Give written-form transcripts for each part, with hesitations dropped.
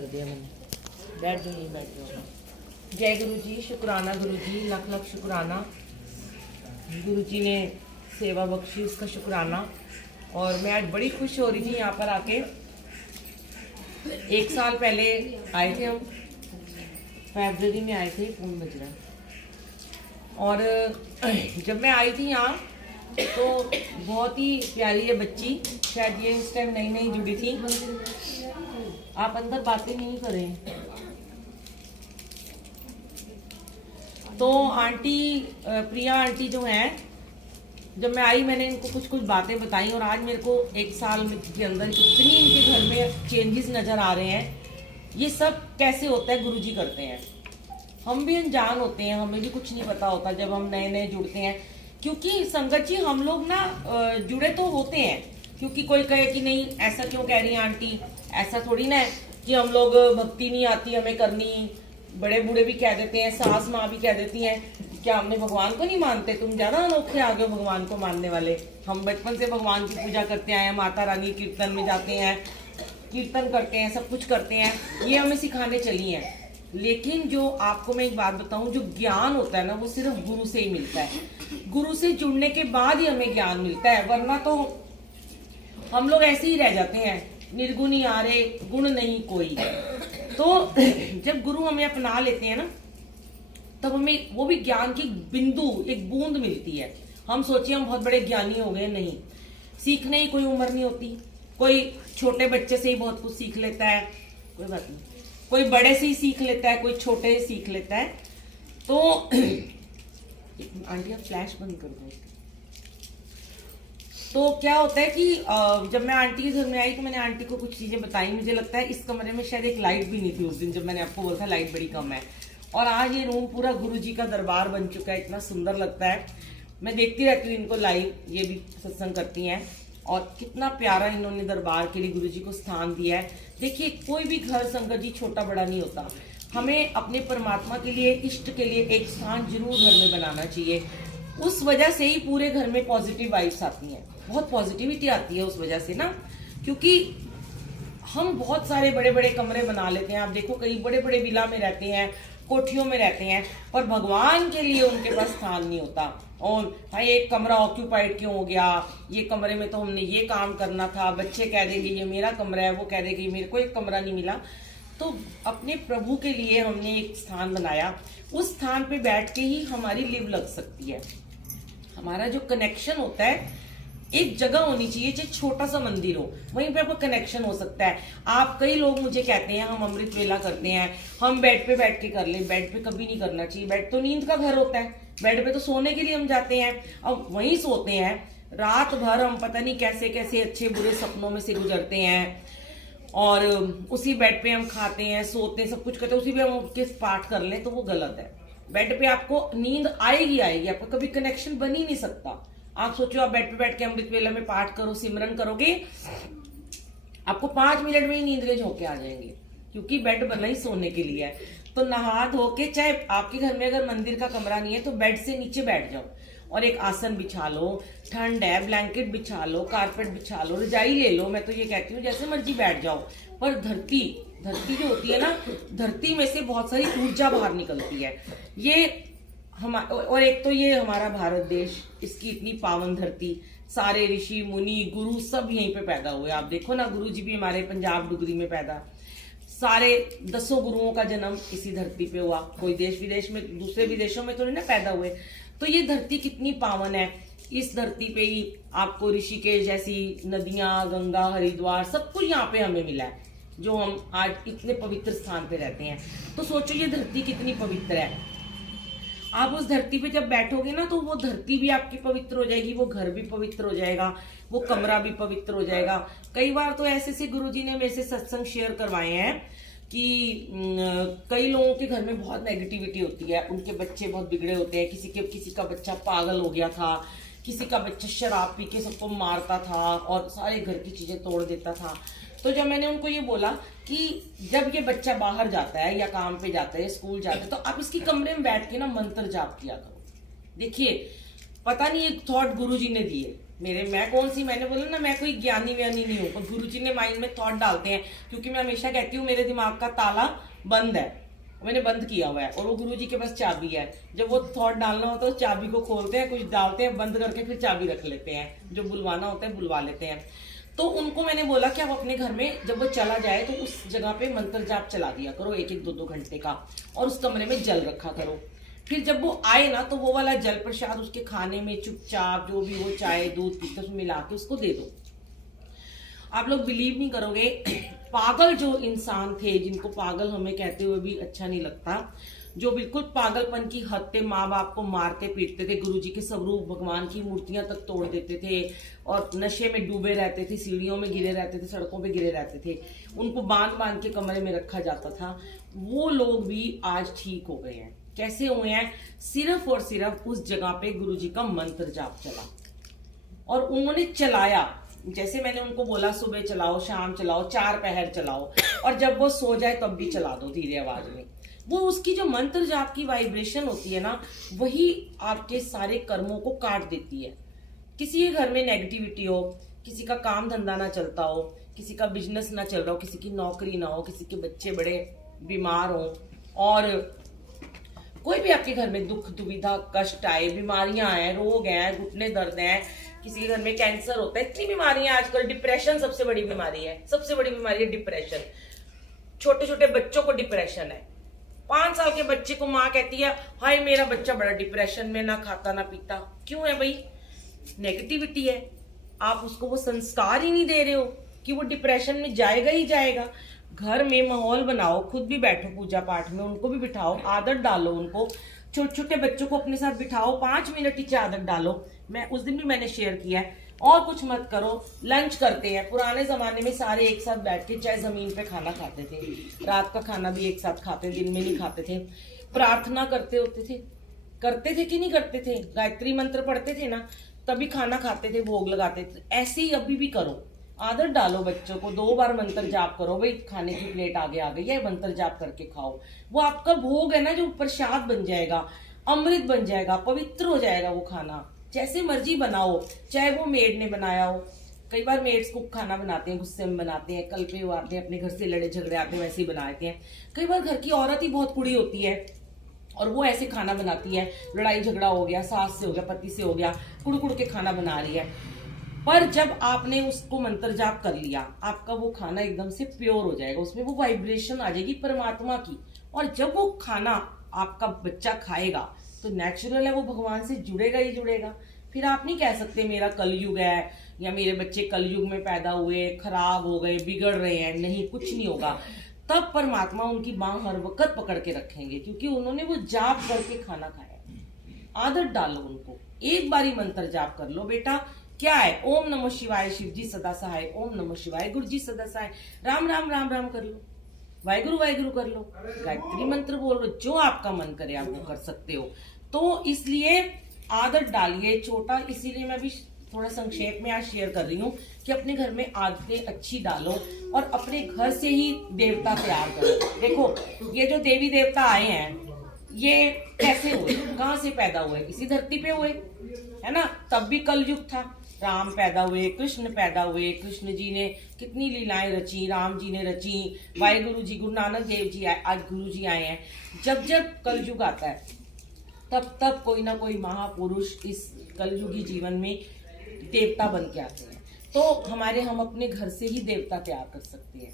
कर दिया मैंने। बैठ जाओ, यहीं बैठ जाओ। जय गुरु जी, शुक्राना गुरु जी, लख लख शुक्राना। गुरु जी ने सेवा बख्शी, उसका शुक्राना। और मैं आज बड़ी खुश हो रही थी यहाँ पर आके। 1 साल पहले आए थे हम, फरवरी में आए थे, फोन बज रहा है। और जब मैं आई थी यहाँ तो बहुत ही प्यारी है बच्ची, शायद ये इस टाइम नई नई जुड़ी थी। आप अंदर बातें नहीं करें। तो आंटी प्रिया आंटी जो हैं, जब मैं आई मैंने इनको कुछ कुछ बातें बताई और आज मेरे को 1 साल के अंदर इतनी इनके घर में चेंजेस नजर आ रहे हैं। ये सब कैसे होता है, गुरुजी करते हैं। हम भी अनजान होते हैं, हमें भी कुछ नहीं पता होता जब हम नए नए जुड़ते हैं। क्योंकि संगत जी हम लोग ना जुड़े तो होते हैं, क्योंकि कोई कहे कि नहीं ऐसा क्यों कह रही है आंटी, ऐसा थोड़ी ना है कि हम लोग भक्ति नहीं आती हमें करनी। बड़े बूढ़े भी कह देते हैं, सास माँ भी कह देती हैं, क्या हमने भगवान को नहीं मानते, तुम ज्यादा अनोखे आ गए हो भगवान को मानने वाले। हम बचपन से भगवान की पूजा करते आए हैं, माता रानी कीर्तन में जाते हैं, कीर्तन करते हैं, सब कुछ करते हैं, ये हमें सिखाने चली हैं। लेकिन जो आपको मैं एक बात बताऊं, जो ज्ञान होता है ना वो सिर्फ गुरु से ही मिलता है। गुरु से जुड़ने के बाद ही हमें ज्ञान मिलता है, वरना तो हम लोग ऐसे ही रह जाते हैं, निर्गुण ही आ रहे, गुण नहीं कोई। तो जब गुरु हमें अपना लेते हैं ना, तब हमें वो भी ज्ञान की बिंदु, एक बूंद मिलती है। हम सोचिए हम बहुत बड़े ज्ञानी हो गए, नहीं। सीखने ही कोई उम्र नहीं होती। कोई छोटे बच्चे से ही बहुत कुछ सीख लेता है, कोई बात नहीं। कोई बड़े से ही सीख लेता है, कोई छोटे से सीख लेता है। तो आंटी आप फ्लैश बंद कर दो। तो क्या होता है कि जब मैं आंटी के घर में आई तो मैंने आंटी को कुछ चीजें बताई। मुझे लगता है इस कमरे में शायद एक लाइट भी नहीं थी उस दिन, जब मैंने आपको बोला था लाइट बड़ी कम है। और आज ये रूम पूरा गुरुजी का दरबार बन चुका है, इतना सुंदर लगता है। मैं देखती रहती हूँ इनको लाइव, ये भी सत्संग करती हैं, और कितना प्यारा इन्होंने दरबार के लिए गुरुजी को स्थान दिया है। देखिए कोई भी घर संगत जी छोटा बड़ा नहीं होता। हमें अपने परमात्मा के लिए, इष्ट के लिए एक स्थान जरूर घर में बनाना चाहिए। उस वजह से ही पूरे घर में पॉजिटिव वाइब्स आती हैं, बहुत पॉजिटिविटी आती है उस वजह से ना। क्योंकि हम बहुत सारे बड़े बड़े कमरे बना लेते हैं। आप देखो कई बड़े बड़े विला में रहते हैं, कोठियों में रहते हैं, पर भगवान के लिए उनके पास स्थान नहीं होता। और भाई एक कमरा ऑक्यूपाइड क्यों हो गया, ये कमरे में तो हमने ये काम करना था, बच्चे कह देंगे ये मेरा कमरा है, वो कह देंगे मेरे को एक कमरा नहीं मिला। तो अपने प्रभु के लिए हमने एक स्थान बनाया, उस स्थान पे बैठ के ही हमारी लिव लग सकती है। हमारा जो कनेक्शन होता है, एक जगह होनी चाहिए, चाहे छोटा सा मंदिर हो, वहीं पे आपका कनेक्शन हो सकता है। आप कई लोग मुझे कहते हैं हम अमृत वेला करते हैं, हम बेड पे बैठ के कर ले। बेड पे कभी नहीं करना चाहिए। बेड तो नींद का घर होता है, बेड पे तो सोने के लिए हम जाते हैं। अब वहीं सोते हैं रात भर, हम पता नहीं कैसे कैसे अच्छे बुरे सपनों में से गुजरते हैं, और उसी बेड पे हम खाते हैं, सोते हैं, सब कुछ करते हैं, उसी पे हम उठ के पाठ कर ले, तो वो गलत है। बेड पे आपको नींद आएगी आएगी, आपका कभी कनेक्शन बन ही नहीं सकता। आप सोचो आप बेड पे बैठ के अमृत वेला में पाठ करो, सिमरन करोगे, आपको 5 मिनट में ही नींद के झोंके आ जाएंगे, क्योंकि बेड बना ही सोने के लिए है। तो नहा धो के, चाहे आपके घर में अगर मंदिर का कमरा नहीं है तो बेड से नीचे बैठ जाओ और एक आसन बिछा लो, ठंड है ब्लैंकेट बिछा लो, कारपेट बिछा लो, रजाई ले लो। मैं तो ये कहती हूँ जैसे मर्जी बैठ जाओ। पर धरती जो होती है ना, धरती में से बहुत सारी ऊर्जा बाहर निकलती है। ये और एक तो ये हमारा भारत देश, इसकी इतनी पावन धरती, सारे ऋषि मुनि गुरु सब यहीं पे पैदा हुए। आप देखो ना, गुरु जी भी हमारे पंजाब डुगरी में पैदा, सारे 10 गुरुओं का जन्म इसी धरती पे हुआ। कोई देश विदेश में, दूसरे विदेशों में तो नहीं ना पैदा हुए। तो ये धरती कितनी पावन है। इस धरती पे ही आपको ऋषिकेश जैसी नदियां, गंगा, हरिद्वार, सब कुछ यहाँ पे हमें मिला है, जो हम आज इतने पवित्र स्थान पे रहते हैं। तो सोचो ये धरती कितनी पवित्र है। आप उस धरती पे जब बैठोगे ना, तो वो धरती भी आपकी पवित्र हो जाएगी, वो घर भी पवित्र हो जाएगा, वो कमरा भी पवित्र हो जाएगा। कई बार तो ऐसे से गुरुजी ने मेरे से सत्संग शेयर करवाए हैं कि कई लोगों के घर में बहुत नेगेटिविटी होती है, उनके बच्चे बहुत बिगड़े होते हैं। किसी का बच्चा पागल हो गया था, किसी का बच्चा शराब पी के सबको मारता था और सारे घर की चीजें तोड़ देता था। तो जब मैंने उनको ये बोला कि जब ये बच्चा बाहर जाता है या काम पे जाता है, स्कूल जाता है, तो आप इसकी कमरे में बैठ के ना मंत्र जाप किया करो। देखिए पता नहीं एक थॉट गुरुजी ने दिए, मैं कौन सी, मैंने बोला ना मैं कोई ज्ञानी व्यानी नहीं हूँ, पर गुरुजी ने माइंड में थॉट डालते हैं, क्योंकि मैं हमेशा कहती हूँ मेरे दिमाग का ताला बंद है, मैंने बंद किया हुआ है, और वो गुरुजी के पास चाबी है। जब वो थॉट डालना होता है तो चाबी को खोलते हैं, कुछ डालते हैं, बंद करके फिर चाबी रख लेते हैं, जो बुलवाना होता है बुलवा लेते हैं। तो उनको मैंने बोला कि आप अपने घर में जब वो चला जाए तो उस जगह पे मंत्र जाप चला दिया करो 1-1 2-2 घंटे का, और उस कमरे में जल रखा करो। फिर जब वो आए ना तो वो वाला जल प्रसाद उसके खाने में चुपचाप जो भी वो चाय दूध पीते उसमें मिला के उसको दे दो। आप लोग बिलीव नहीं करोगे, पागल जो इंसान थे, जिनको पागल हमें कहते हुए भी अच्छा नहीं लगता, जो बिल्कुल पागलपन की हद पे माँ बाप को मारते पीटते थे, गुरुजी के स्वरूप भगवान की मूर्तियां तक तोड़ देते थे, और नशे में डूबे रहते थे, सीढ़ियों में गिरे रहते थे, सड़कों पे गिरे रहते थे, उनको बांध बांध के कमरे में रखा जाता था, वो लोग भी आज ठीक हो गए हैं। कैसे हुए हैं? सिर्फ और सिर्फ उस जगह पे गुरुजी का मंत्र जाप चला, और उन्होंने चलाया। जैसे मैंने उनको बोला सुबह चलाओ, शाम चलाओ, 4 पहर चलाओ, और जब वो सो जाए तब भी चला दो धीरे आवाज में। वो उसकी जो मंत्र जाप की वाइब्रेशन होती है ना, वही आपके सारे कर्मों को काट देती है। किसी के घर में नेगेटिविटी हो, किसी का काम धंधा ना चलता हो, किसी का बिजनेस ना चल रहा हो, किसी की नौकरी ना हो, किसी के बच्चे बड़े बीमार हो, और कोई भी आपके घर में दुख दुविधा कष्ट आए, बीमारियां आए, रोग हैं, घुटने दर्द हैं, किसी के घर में कैंसर होता है, इतनी बीमारियां आजकल, डिप्रेशन सबसे बड़ी बीमारी है, सबसे बड़ी बीमारी है डिप्रेशन। छोटे छोटे बच्चों को डिप्रेशन है, 5 साल के बच्चे को माँ कहती है हाय मेरा बच्चा बड़ा डिप्रेशन में, ना खाता ना पीता। क्यों है भाई? नेगेटिविटी है। आप उसको वो संस्कार ही नहीं दे रहे हो कि वो डिप्रेशन में जाएगा ही जाएगा। घर में माहौल बनाओ, खुद भी बैठो पूजा पाठ में, उनको भी बिठाओ, आदत डालो उनको। छोटे छोटे बच्चों को अपने साथ बिठाओ, 5 मिनट की आदत डालो। मैं उस दिन भी मैंने शेयर किया है। और कुछ मत करो, लंच करते हैं। पुराने जमाने में सारे एक साथ बैठ के चाहे जमीन पे खाना खाते थे, रात का खाना भी एक साथ खाते, दिन में नहीं खाते थे। प्रार्थना करते थे कि नहीं करते थे? गायत्री मंत्र पढ़ते थे ना, तभी खाना खाते थे, भोग लगाते थे। ऐसे ही अभी भी करो, आदत डालो बच्चों को, 2 बार मंत्र जाप करो। भाई खाने की प्लेट आगे आ गई है, मंत्र जाप करके खाओ। वो आपका भोग है ना, जो प्रसाद बन जाएगा, अमृत बन जाएगा, पवित्र हो जाएगा वो खाना। जैसे मर्जी बनाओ, चाहे वो मेड ने बनाया हो। कई बार मेड्स को खाना बनाते हैं, गुस्से में बनाते हैं, कल पे वो आते हैं अपने घर से लड़े झगड़े आते हैं, वैसे ही बनाते हैं। कई बार घर की औरत ही बहुत कुड़ी होती है और वो ऐसे खाना बनाती है, लड़ाई झगड़ा हो गया, सास से हो गया, पति से हो गया, कुड़ कुड़ के खाना बना रही है। पर जब आपने उसको मंत्र जाप कर लिया, आपका वो खाना एकदम से प्योर हो जाएगा, उसमें वो वाइब्रेशन आ जाएगी परमात्मा की। और जब वो खाना आपका बच्चा खाएगा तो नेचुरल है, वो भगवान से जुड़ेगा ही जुड़ेगा। फिर आप नहीं कह सकते मेरा कलयुग है या मेरे बच्चे कलयुग में पैदा हुए, खराब हो गए, बिगड़ रहे हैं। नहीं, कुछ नहीं होगा। तब परमात्मा उनकी बांह हर वक्त पकड़ के रखेंगे, क्योंकि उन्होंने वो जाप करके खाना खाया। आदत डालो उनको, एक बारी मंत्र जाप कर लो बेटा। क्या है? ओम नमः शिवाय, शिव जी सदा सहाय, ओम नमः शिवाय, गुरु जी सदा सहाय, राम राम राम राम कर लो, वाहिगुरु वाहिगुरु कर लो, गायत्री मंत्र बोल लो, जो आपका मन करे आप वो कर सकते हो। तो इसलिए आदत डालिए। छोटा, इसीलिए मैं भी थोड़ा संक्षेप में आज शेयर कर रही हूँ कि अपने घर में आदतें अच्छी डालो और अपने घर से ही देवता तैयार करो। देखो ये जो देवी देवता आए हैं, ये कैसे हुए, कहाँ से पैदा हुए? इसी धरती पे हुए, है ना। तब भी कलयुग था, राम पैदा हुए, कृष्ण पैदा हुए, कृष्ण जी ने कितनी लीलाएं रची, राम जी ने रची, वाहिगुरु जी, गुरु नानक देव जी आए, आज गुरु जी आए हैं। जब जब कलयुग आता है तब तब कोई ना कोई महापुरुष इस कलयुगी जीवन में देवता बन के आते हैं। तो हम अपने घर से ही देवता तैयार कर सकते हैं।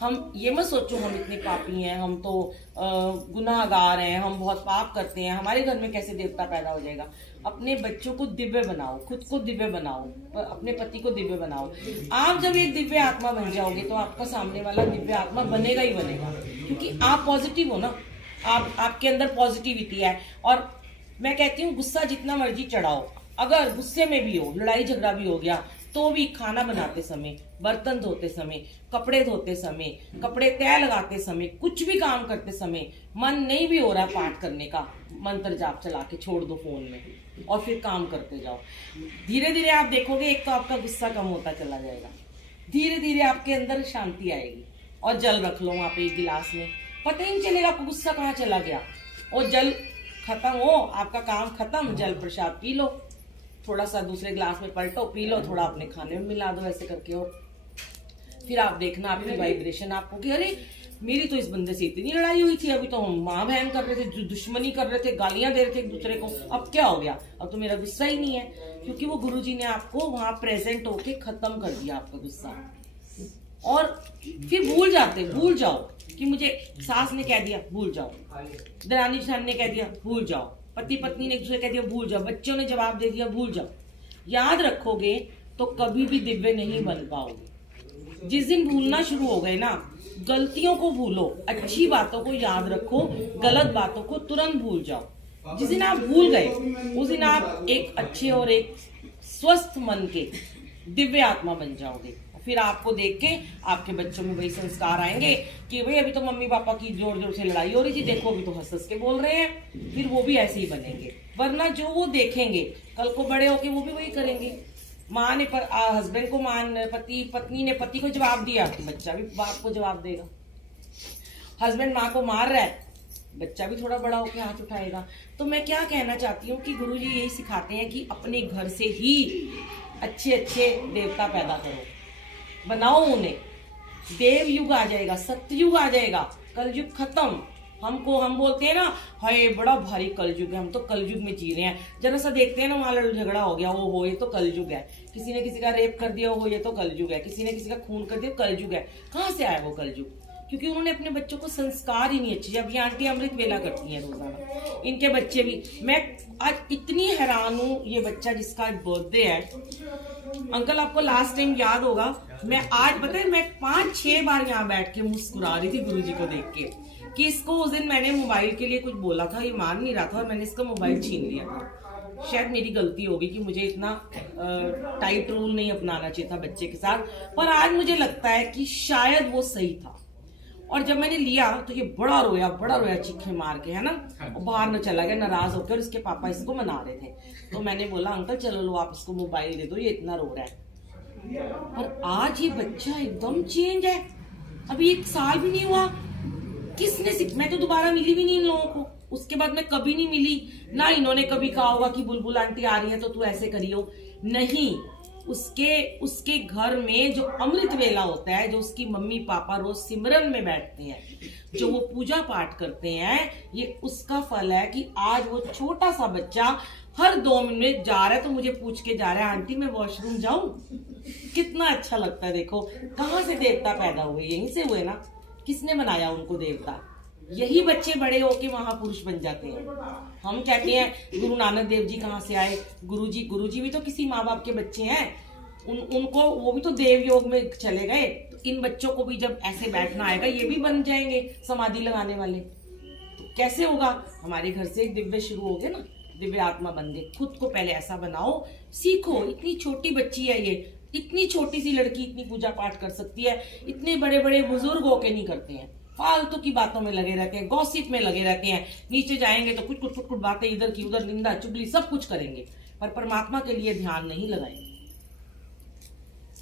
हम ये मत सोचो हम इतने पापी हैं, हम तो गुनाहगार हैं, हम बहुत पाप करते हैं, हमारे घर में कैसे देवता पैदा हो जाएगा। अपने बच्चों को दिव्य बनाओ, खुद को दिव्य बनाओ, अपने पति को दिव्य बनाओ। आप जब एक दिव्य आत्मा बन जाओगे तो आपका सामने वाला दिव्य आत्मा बनेगा ही बनेगा, क्योंकि आप पॉजिटिव हो ना, आपके अंदर पॉजिटिविटी है। और मैं कहती हूँ गुस्सा जितना मर्जी चढ़ाओ, अगर गुस्से में भी हो, लड़ाई झगड़ा भी हो गया, तो भी खाना बनाते समय, बर्तन धोते समय, कपड़े धोते समय, कपड़े तय लगाते समय, कुछ भी काम करते समय मन नहीं भी हो रहा पाठ करने का, मंत्र जाप चला के छोड़ दो फोन में और फिर काम करते जाओ। धीरे धीरे आप देखोगे एक तो आपका गुस्सा कम होता चला जाएगा, धीरे धीरे आपके अंदर शांति आएगी। और जल रख लो वहां पे एक गिलास में, पता ही नहीं चलेगा आपको गुस्सा कहाँ चला गया। और जल खत्म हो, आपका काम खत्म, जल प्रसाद पी लो, थोड़ा सा दूसरे ग्लास में पलटो, पी लो, थोड़ा अपने खाने में मिला दो, ऐसे करके। और फिर आप देखना आपकी वाइब्रेशन आपको कि अरे मेरी तो इस बंदे से इतनी लड़ाई हुई थी, अभी तो हम माँ बहन कर रहे थे, दुश्मनी कर रहे थे, गालियां दे रहे थे एक दूसरे को, अब क्या हो गया, अब तो मेरा गुस्सा ही नहीं है, क्योंकि वो गुरुजी ने आपको वहां प्रेजेंट होके खत्म कर दिया आपका गुस्सा। और फिर भूल जाओ कि मुझे सास ने कह दिया, भूल जाओ, दरानी जेठानी ने कह दिया, भूल जाओ, पति पत्नी ने एक दूसरे कह दिया, भूल जाओ, बच्चों ने जवाब दे दिया, भूल जाओ। याद रखोगे तो कभी भी दिव्य नहीं बन पाओगे। जिस दिन भूलना शुरू हो गए ना, गलतियों को भूलो, अच्छी बातों को याद रखो, गलत बातों को तुरंत भूल जाओ। जिस दिन आप भूल गए उस दिन आप एक अच्छे और एक स्वस्थ मन के दिव्य आत्मा बन जाओगे। फिर आपको देख के आपके बच्चों में वही संस्कार आएंगे कि भाई अभी तो मम्मी पापा की जोर जोर से लड़ाई हो रही थी, देखो अभी तो हंस हंस के बोल रहे हैं। फिर वो भी ऐसे ही बनेंगे, वरना जो वो देखेंगे कल को बड़े होके वो भी वही करेंगे। माँ ने हस्बैंड को पत्नी ने पति को जवाब दिया, बच्चा भी बाप को जवाब देगा। हस्बैंड माँ को मार रहा है, बच्चा भी थोड़ा बड़ा होकर हाथ उठाएगा। तो मैं क्या कहना चाहती हूँ कि गुरुजी यही सिखाते हैं कि अपने घर से ही अच्छे अच्छे देवता पैदा करो, बनाओ उन्हें। देव युग आ जाएगा, सत्ययुग आ जाएगा, कलयुग खत्म। हम बोलते हैं ना, हाय बड़ा भारी कलयुग है, हम तो कलयुग में जी रहे हैं। जरा सा देखते हैं ना, वहां लड़ाई झगड़ा हो गया, वो हो ये तो कलयुग है। किसी ने किसी का रेप कर दिया, हो ये तो कलयुग है। किसी ने किसी का खून कर दिया, कलयुग है। कहाँ से आया वो कलयुग? क्योंकि उन्होंने अपने बच्चों को संस्कार ही नहीं अच्छे। जब ये आंटी अमृत वेला करती हैं रोजाना, इनके बच्चे भी, मैं आज इतनी हैरान हूँ। ये बच्चा जिसका बर्थडे है, अंकल आपको लास्ट टाइम याद होगा, मैं आज पता है मैं 5-6 बार यहाँ बैठ के मुस्कुरा रही थी गुरुजी को देख के कि इसको उस दिन मैंने मोबाइल के लिए कुछ बोला था, ये मान नहीं रहा था और मैंने इसका मोबाइल छीन लिया था। शायद मेरी गलती होगी कि मुझे इतना टाइट रूल नहीं अपनाना चाहिए था बच्चे के साथ, पर आज मुझे लगता है कि शायद वो सही था। और जब मैंने लिया तो ये बड़ा रोया चीखे मार के, है ना, और बाहर न चला गया नाराज होकर, और इसके पापा इसको मना रहे थे। तो मैंने बोला अंकल चलो लो आप इसको मोबाइल दे दो, ये इतना रो रहा है। और आज ये बच्चा एकदम चेंज है, अभी 1 साल भी नहीं हुआ। किसने मैं तो दोबारा मिली भी नहीं इन लोगों को, उसके बाद मैं कभी नहीं मिली ना। इन्होंने कभी कहा होगा कि बुलबुल आंटी आ रही है तो तू ऐसे करियो, नहीं। उसके घर में जो अमृत वेला होता है, जो उसकी मम्मी पापा रोज सिमरन में बैठते हैं, जो वो पूजा पाठ करते हैं, ये उसका फल है कि आज वो छोटा सा बच्चा हर 2 मिनट जा रहा है तो मुझे पूछ के जा रहा है, आंटी मैं वॉशरूम जाऊं? कितना अच्छा लगता है। देखो कहाँ से देवता पैदा हुए, यहीं से हुए ना। किसने बनाया उनको देवता? यही बच्चे बड़े होके महापुरुष बन जाते हैं। हम कहते हैं गुरु नानक देव जी कहाँ से आए? गुरुजी भी तो किसी माँ बाप के बच्चे हैं। उनको वो भी तो देव योग में चले गए। तो इन बच्चों को भी जब ऐसे बैठना आएगा, ये भी बन जाएंगे समाधि लगाने वाले। तो कैसे होगा? हमारे घर से एक दिव्य शुरू हो गए ना, दिव्य आत्मा बन गए। खुद को पहले ऐसा बनाओ, सीखो। इतनी छोटी बच्ची है ये, इतनी छोटी सी लड़की इतनी पूजा पाठ कर सकती है। इतने बड़े बड़े बुजुर्ग होके नहीं करते हैं, फालतू की बातों में लगे रहते हैं, गॉसिप में लगे रहते हैं। नीचे जाएंगे तो कुछ बातें इधर की उधर, निंदा चुगली सब कुछ करेंगे, पर परमात्मा के लिए ध्यान नहीं लगाएंगे।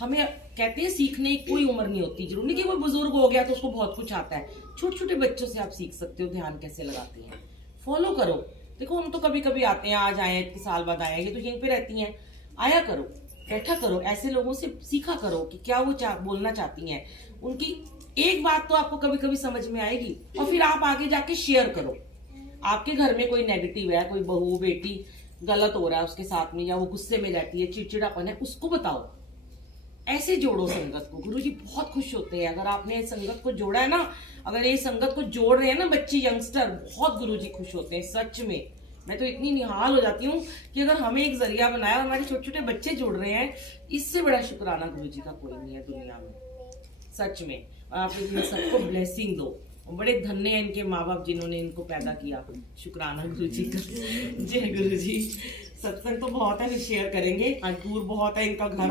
हमें कहते हैं सीखने की कोई उम्र नहीं होती। जरूर नहीं कि कोई बुजुर्ग हो गया तो उसको बहुत कुछ आता है। छोटे छोटे बच्चों से आप सीख सकते हो ध्यान कैसे लगाते हैं। फॉलो करो। देखो हम तो कभी कभी आते हैं, आज आए, इतने साल बाद आए, ये तो यहीं पे रहती हैं। आया करो, बैठा करो, ऐसे लोगों से सीखा करो कि क्या वो बोलना चाहती हैं। उनकी एक बात तो आपको कभी कभी समझ में आएगी, और फिर आप आगे जाके शेयर करो। आपके घर में कोई नेगेटिव है, कोई बहू बेटी गलत हो रहा है उसके साथ में, या वो गुस्से में रहती है, चिड़चिड़ापन है, उसको बताओ। ऐसे जोड़ो संगत को। गुरुजी बहुत खुश होते हैं अगर आपने संगत को जोड़ा है ना। अगर ये संगत को जोड़ रहे हैं ना बच्चे, यंगस्टर, बहुत गुरुजी खुश होते हैं सच में। मैं तो इतनी निहाल हो जाती हूँ कि अगर हमें एक जरिया बनाया और हमारे छोटे छोटे बच्चे जुड़ रहे हैं, इससे बड़ा शुक्राना गुरुजी का कोई नहीं है दुनिया में, सच में। आप इन सबको ब्लेसिंग दो। बड़े धन्य हैं इनके माँ बाप जिन्होंने इनको पैदा किया। शुक्राना गुरुजी का। जय गुरुजी। सत्संग तो बहुत है, शेयर करेंगे। आज दूर बहुत है इनका घर।